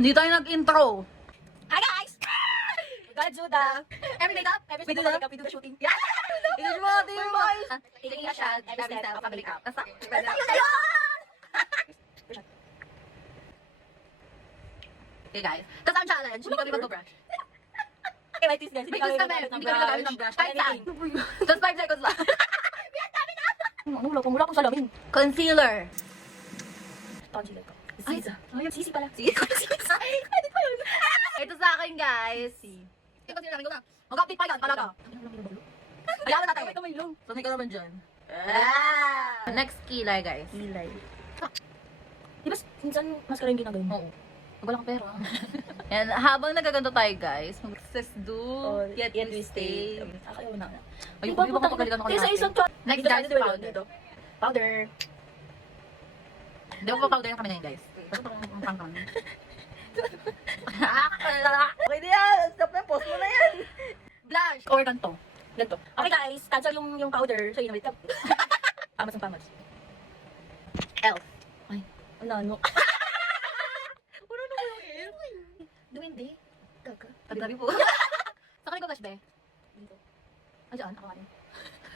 Hindi tayo nag-intro. Hi guys! We gotta do the every makeup, every step of makeup, we do the shooting. Yeah! Ito siya mga team boys. Taking a shot, every step of makeup. Basta. Okay guys, tapos ang challenge, hindi kami mag-brush. Okay, wait this guys, hindi kami gagamit ng brush. Kahit saan. Just 5 seconds lang. Wala akong salamin. Concealer. Concealer ko. Ay, Sisi pala. Sisi. Edit pa yun. Ito sa akin guys. Yung concealer namin ko na. Mag-update pa yan, talaga. Ayaw na tayo. Ito may ilong. Sanay ka naman dyan. Ah! Next kilay guys. Kilay. Di ba minsan mascara yung ginagawin mo? Oo. Wala kang pera. And habang nagaganto tayo guys, mag-success do, Oh, yet we stay. Ayaw na. Ayun, di ba kapagalitan ako Isa natin? isang Next guys, powder. Powder. Di ba pa-powder yung kami ngayon guys? Basta pang kami. Okay na yan! Stop na, post mo na yan! Blush. Or ganito. Ganito. Okay guys, cancel yung powder. So yun, wait up. Pamas ang pamas. Elf. Ay, ano? Wala na yung elf. Duwende. Gaga. Tabi-tabi po. Saan ka nag-blush, be? Dito. Diyan, ako kanin.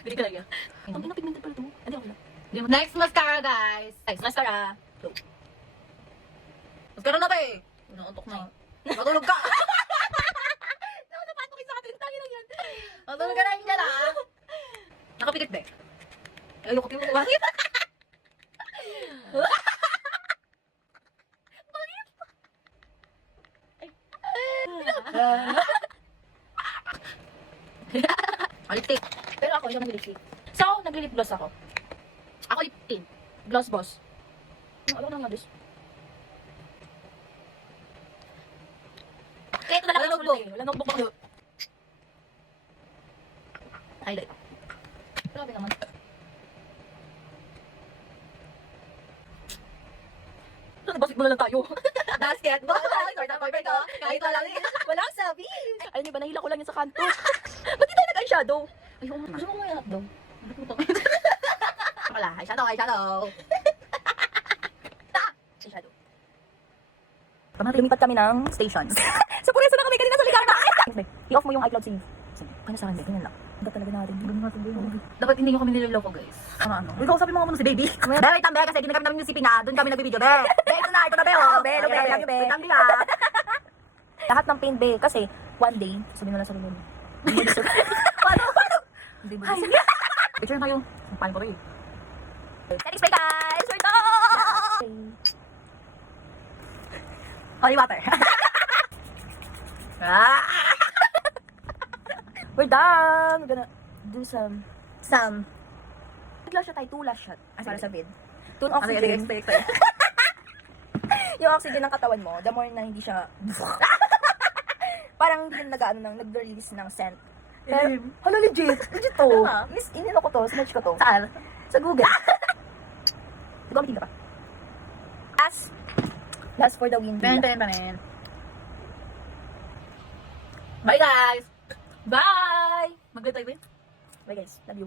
Bili ka lang yan. Ang pinapigmented pala ito. Hindi ako lang. Next mascara guys. Guys, mascara. Mascara na ba eh? Nauntok na. Matulog ka! Napatok sa atin. Tayo lang yan. Matulog ka na yun dyan ah! Nakapikit ba eh? Ayoko kayo mo. Bakit? Lipstick. Pero ako, yung nag-lipstick. So, nag-lip gloss ako. Ako lip tint. Gloss boss. Ano na nga this? Kaya ito na lang Wala ang notebook. sulti. Wala notebook ako. Highlight. Grabe naman. Basketball na lang tayo. Basketball! Sorry, kahit wala lang. Walang sabi. Alam niyo ba, nahila ko lang yun sa kanto. Ba't di tayo nag-eyeshadow? Ayoko mo. Gusto mo may hotdog? Wala, eyeshadow. Eyeshadow. Lumipat kami ng stations. Sa Puresa na kami kanina sa Ligarda. I-off mo yung iCloud save. Sige, kanya sa akin, ganyan lang. Hindi talaga natin. Ganyan natin din. Dapat hindi nyo kami niloloko guys. Ano? Ikaw sabi mo nga muna si baby. Be, wait lang, be, kasi hindi na kami namin yung siping na. Doon kami nag-video, be. Be, ito na, oh. Be, love you, be. Wait lang, be, lahat ng pain, be. Kasi, one day, sabi mo lang sa lulu. Paano? Hindi mo picture tayo. Paano ko rin? Let's play, guys! We're done! Holy water. We're done! We're gonna do some. Nag-lash shot tayo, 2 lash shot. Para sa bed. 2 oxygen. Yung oxygen ng katawan mo, the more na hindi siya parang hindi na nag-release ng scent. Pero, hala, legit to. Miss, inino ko to, search ko to. Saan? Sa Google. Gamitin ka pa. Last for the win. Bye guys! Bye! Mag-good tayo ba? Bye guys, love you.